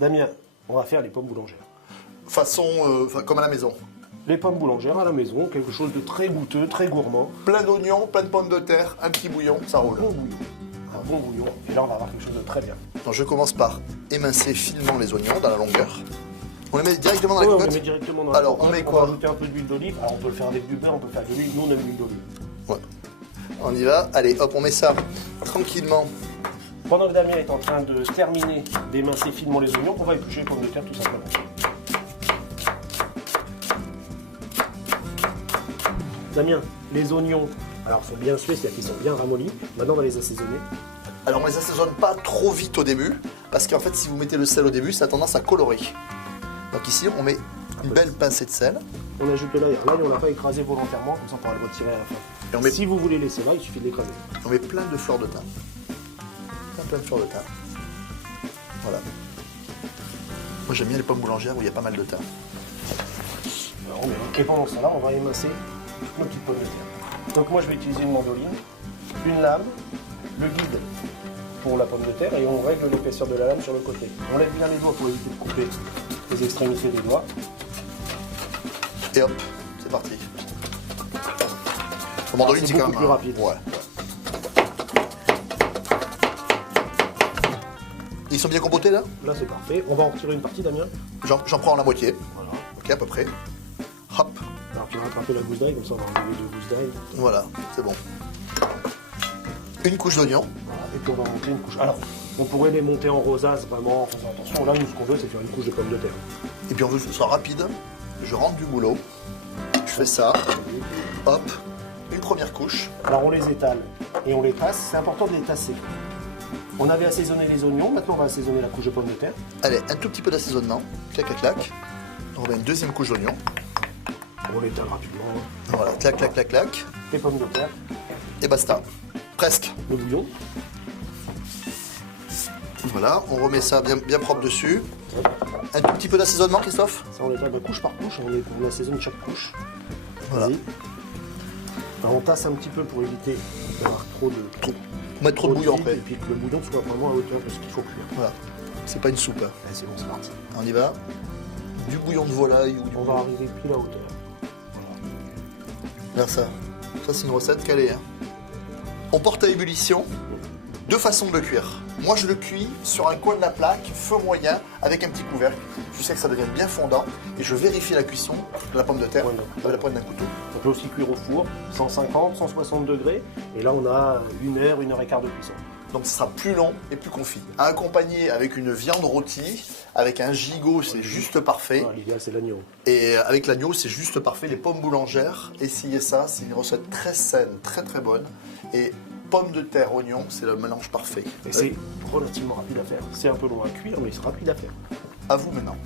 Damien, on va faire les pommes boulangères. Façon comme à la maison. Les pommes boulangères à la maison, quelque chose de très goûteux, très gourmand. Plein d'oignons, plein de pommes de terre, un petit bouillon, ça roule. Un bon bouillon. Un bon bouillon. Et là, on va avoir quelque chose de très bien. Donc je commence par émincer finement les oignons dans la longueur. On les met directement dans la On cocotte. les met directement dans la Alors, cocotte. on met On quoi? va rajouter un peu d'huile d'olive. Alors, on peut le faire avec du beurre, on peut le faire avec de l'huile. Nous, on aime l'huile d'olive. Ouais. On y va. Allez, hop, on met ça tranquillement. Pendant que Damien est en train de terminer d'émincer finement les oignons, on va éplucher les pommes de terre tout simplement. Damien, les oignons, alors sont bien sués, c'est-à-dire qu'ils sont bien ramollis. Maintenant, on va les assaisonner. Alors on les assaisonne pas trop vite au début, parce qu'en fait si vous mettez le sel au début, ça a tendance à colorer. Donc ici on met une belle pincée de sel. On ajoute l'ail. L'ail, on l'a pas écrasé volontairement, comme ça on pourra le retirer à la fin. Et on met, Si vous voulez laisser là, il suffit de l'écraser. on met plein de fleurs de thym. Plein de fleurs de thym. Voilà. Moi j'aime bien les pommes boulangères où il y a pas mal de thym. Alors, on met là. Et pendant ce temps-là, on va émincer toutes nos petites pommes de terre. Donc moi, je vais utiliser une mandoline, une lame, le guide pour la pomme de terre et on règle l'épaisseur de la lame sur le côté. On lève bien les doigts pour éviter de couper les extrémités des doigts. Et hop, c'est parti. Le mandoline c'est quand beaucoup même plus rapide. Ouais. Ils sont bien compotés là? Là, c'est parfait. On va en retirer une partie, Damien. J'en prends la moitié. Voilà. Ok, à peu près. Hop, Alors, tu vas rattraper la gousse d'ail, comme ça, on va enlever deux gousses d'ail. voilà, c'est bon. Une couche d'oignon. Voilà. Et puis, on va monter une couche. Alors, on pourrait les monter en rosace, vraiment, en faisant attention. Là, nous, ce qu'on veut, c'est faire une couche de pommes de terre. Et puis on veut que ce soit rapide. Je rentre du boulot. Je fais ça. Hop, une première couche. Alors, on les étale et on les tasse. C'est important de les tasser. On avait assaisonné les oignons, maintenant, on va assaisonner la couche de pommes de terre. Allez, un tout petit peu d'assaisonnement. Clac, clac, clac. On met une deuxième couche d'oignon. On l'étale rapidement. Voilà, clac, clac, clac, clac. Les pommes de terre, Et basta. Presque. le bouillon. Voilà, on remet ça bien propre dessus. Un tout petit peu d'assaisonnement, Christophe. Ça, on l'étale couche par couche. On assaisonne chaque couche. Voilà. Vas-y. Alors, on tasse un petit peu pour éviter d'avoir trop de On met trop de bouillon liquide après. et puis que le bouillon soit vraiment à hauteur de ce qu'il faut cuire. Voilà. C'est pas une soupe. Hein. Allez, c'est bon, c'est parti. On y va. Du bouillon de volaille ou du On va arriver pile à hauteur. Regarde ça. Ça, c'est une recette calée. Hein. On porte à ébullition. Deux façons de le cuire. Moi, je le cuis sur un coin de la plaque, feu moyen, avec un petit couvercle. Je sais que ça devient bien fondant. Et je vérifie la cuisson de la pomme de terre avec la pointe d'un couteau. On peut aussi cuire au four, 150, 160 degrés. Et là, on a 1 heure et quart de cuisson. Donc, ça sera plus long et plus confit. À accompagner avec une viande rôtie, avec un gigot, c'est juste parfait. Ah, l'idéal, c'est l'agneau. Et avec l'agneau, c'est juste parfait. Les pommes boulangères, essayez ça. C'est une recette très saine, très très bonne. Et pommes de terre, oignons, c'est le mélange parfait. Et c'est relativement rapide à faire. C'est un peu long à cuire, mais c'est rapide à faire. À vous maintenant.